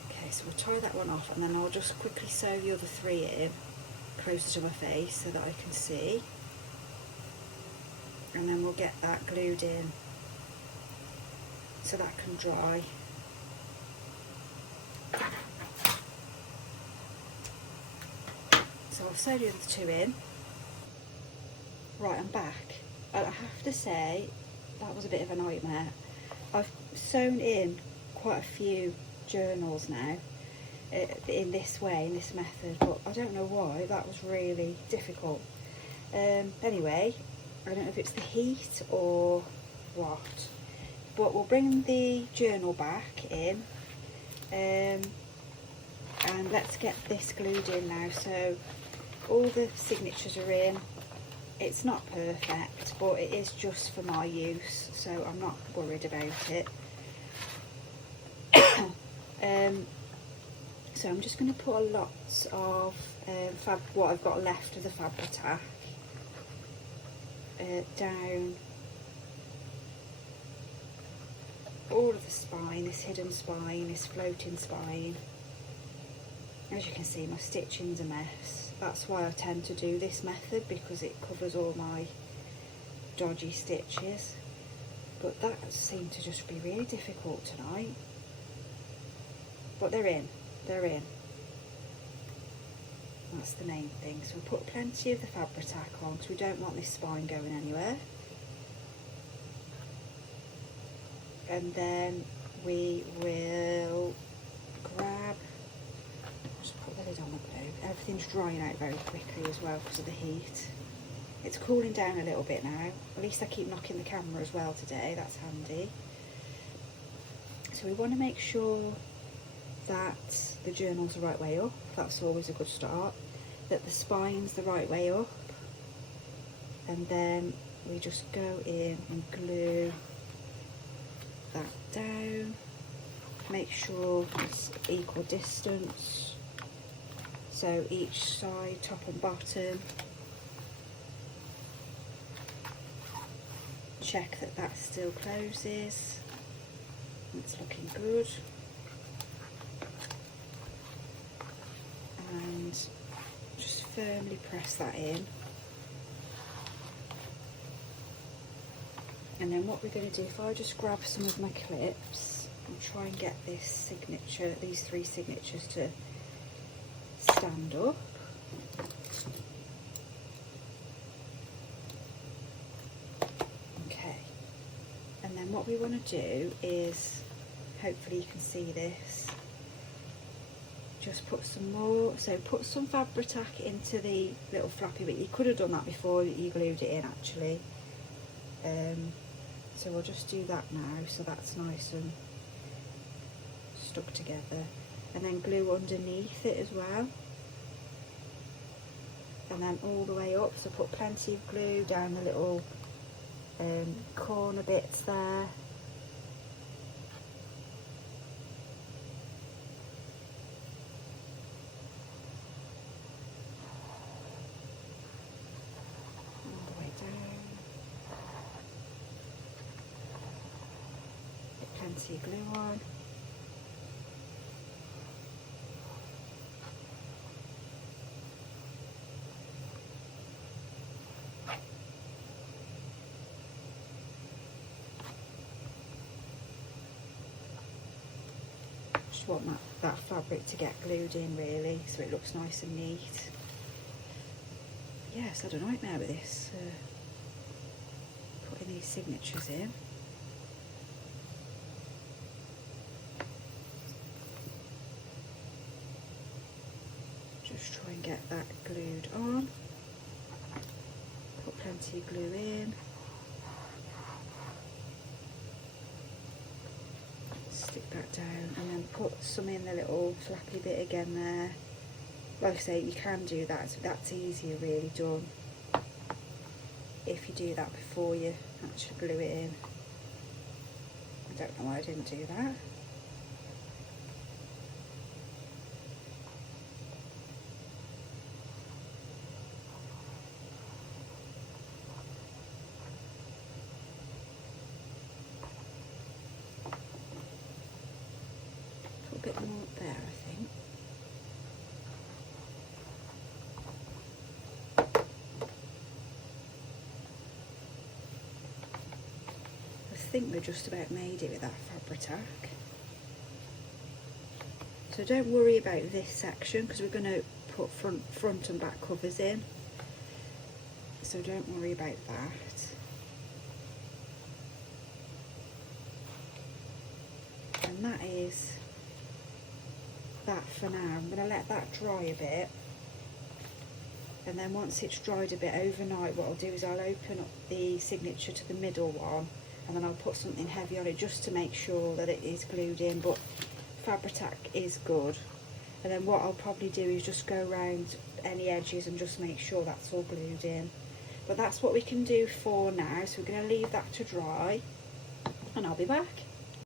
Okay, so we'll tie that one off, and then I'll just quickly sew the other 3 in closer to my face so that I can see, and then we'll get that glued in so that can dry. So I'll sew the other 2 in. Right, I'm back. I have to say that was a bit of a nightmare. I've sewn in quite a few journals now in this way, in this method, but I don't know why that was really difficult. Anyway, I don't know if it's the heat or what, but we'll bring the journal back in, and let's get this glued in now. So all the signatures are in. It's not perfect, but it is just for my use, so I'm not worried about it. So I'm just going to put a lot of what I've got left of the Fabri-Tac down all of the spine, this hidden spine, this floating spine. As you can see, my stitching's a mess. That's why I tend to do this method, because it covers all my dodgy stitches. But that seemed to just be really difficult tonight. But they're in. That's the main thing. So we'll put plenty of the Fabri-Tac on because we don't want this spine going anywhere. And then we will grab, just put the lid on the glue. Everything's drying out very quickly as well because of the heat. It's cooling down a little bit now. At least I keep knocking the camera as well today, that's handy. So we want to make sure that the journal's the right way up. That's always a good start. That the spine's the right way up. And then we just go in and glue that down. Make sure it's equal distance. So each side, top and bottom. Check that that still closes. It's looking good. And just firmly press that in. And then what we're going to do, if I just grab some of my clips and try and get this signature, these three signatures to stand up. Okay. And then what we want to do is, hopefully you can see this, just put some more, so put some Fabri-Tac into the little flappy bit. You could have done that before you glued it in actually. So we'll just do that now, so that's nice and stuck together. And then glue underneath it as well. And then all the way up, so put plenty of glue down the little corner bits there. Plenty of glue on. Just want that fabric to get glued in really, so it looks nice and neat. Yes, I had a nightmare with this, putting these signatures in. Just try and get that glued on. Put plenty of glue in. Stick that down and then put some in the little flappy bit again there. Like I say, you can do that, so that's easier really done if you do that before you actually glue it in. I don't know why I didn't do that. A bit more up there, I think. I think we've just about made it with that Fabri-Tac. So don't worry about this section because we're going to put front and back covers in. So don't worry about that. And that is that for now. I'm going to let that dry a bit, and then once it's dried a bit overnight, what I'll do is I'll open up the signature to the middle one, and then I'll put something heavy on it just to make sure that it is glued in. But Fabri-Tac is good. And then what I'll probably do is just go around any edges and just make sure that's all glued in. But that's what we can do for now, so we're going to leave that to dry and I'll be back.